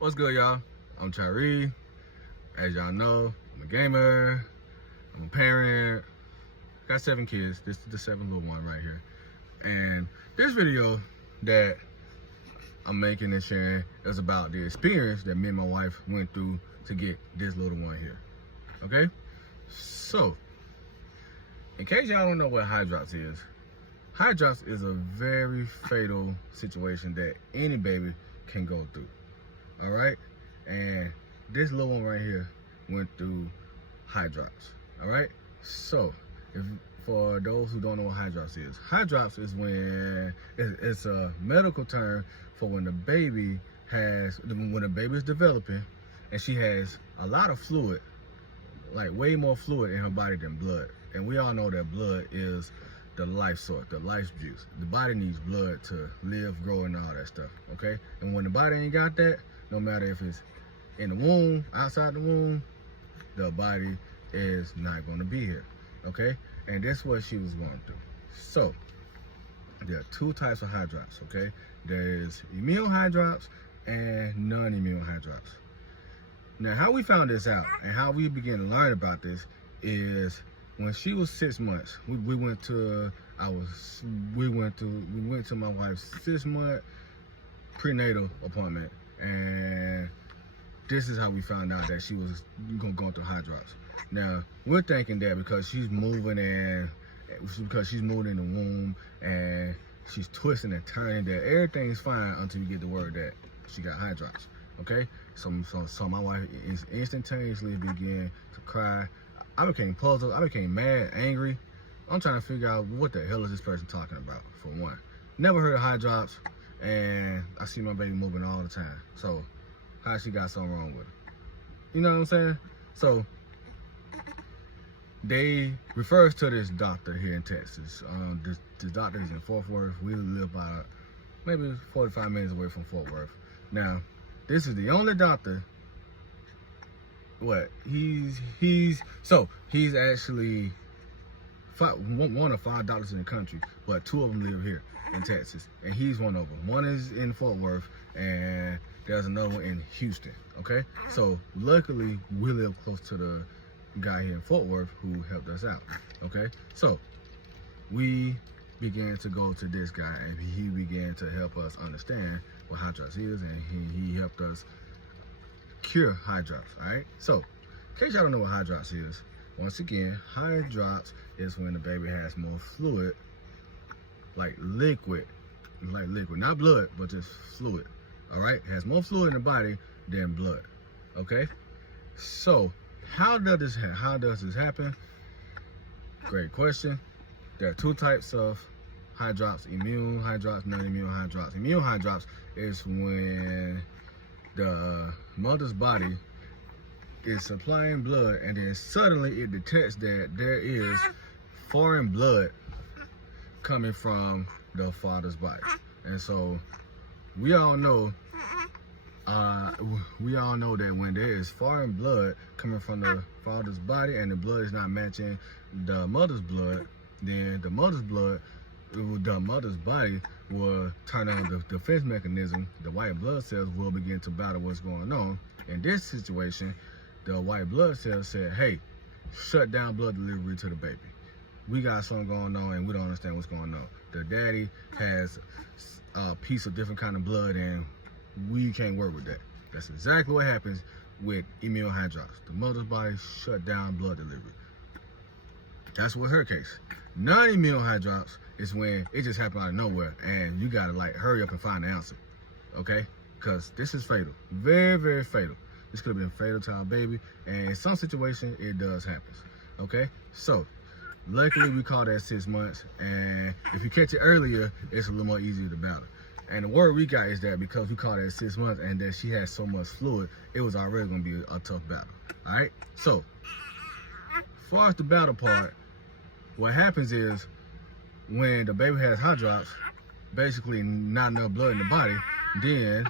What's good, y'all? I'm Tyree. As y'all know, I'm a gamer, I'm a parent, got 7 kids. This is the 7th little one right here. And this video that I'm making and sharing is about the experience that me and my wife went through to get this little one here. Okay? So, in case y'all don't know what Hydrops is a very fatal situation that any baby can go through. All right, and this little one right here went through Hydrops. All right, so for those who don't know what Hydrops is when it's a medical term for when the baby is developing and she has a lot of fluid, like way more fluid in her body than blood. And we all know that blood is the life source, the life juice. The body needs blood to live, grow, and all that stuff, okay? And when the body ain't got that, no matter if it's in the womb, outside the womb, the body is not gonna be here, okay? And that's what she was going through. So, there are 2 types of Hydrops, okay? There's immune Hydrops and non-immune Hydrops. Now, how we found this out and how we began to learn about this is when she was 6 months. We went to my wife's 6-month prenatal appointment, and this is how we found out that she was going through Hydrops. Now, we're thinking that because she's moving in the womb and she's twisting and turning, that everything's fine until you get the word that she got Hydrops. Okay, so my wife instantaneously began to cry. I became puzzled. I became mad, angry. I'm trying to figure out what the hell is this person talking about, for one. Never heard of Hydrops, and I see my baby moving all the time. So, how she got something wrong with her? You know what I'm saying? So, they refer us to this doctor here in Texas. This doctor is in Fort Worth. We live about maybe 45 minutes away from Fort Worth. Now, this is the only doctor. He's actually one of 5 doctors in the country, but 2 of them live here in Texas, and he's one of them. One is in Fort Worth, and there's another one in Houston. Okay, so luckily we live close to the guy here in Fort Worth who helped us out. Okay, so we began to go to this guy, and he began to help us understand what Hydrops is, and he helped us cure Hydrops. All right, so in case y'all don't know what Hydrops is, once again, Hydrops is when the baby has more fluid, like liquid, not blood, but just fluid. All right, it has more fluid in the body than blood. Okay, so how does this happen? Great question. There are 2 types of Hydrops: immune Hydrops, non-immune Hydrops. Immune Hydrops is when the mother's body is supplying blood, and then suddenly it detects that there is foreign blood coming from the father's body. And so we all know that when there is foreign blood coming from the father's body and the blood is not matching the mother's blood, then the mother's body will turn on the defense mechanism. The white blood cells will begin to battle what's going on. In this situation, the white blood cells said, hey, shut down blood delivery to the baby. We got something going on and we don't understand what's going on. The daddy has a piece of different kind of blood and we can't work with that. That's exactly what happens with immune Hydrops. The mother's body shut down blood delivery. That's what her case. Non-immune Hydrops is when it just happened out of nowhere and you gotta like hurry up and find the answer, okay? Because this is fatal, very, very fatal. This could have been fatal to our baby, and in some situations, it does happen, okay? So, luckily we caught at 6 months, and if you catch it earlier, it's a little more easier to battle. And the word we got is that because we caught it at 6 months and that she had so much fluid, it was already gonna be a tough battle, all right? So, as far as the battle part, what happens is when the baby has Hydrops, basically not enough blood in the body, then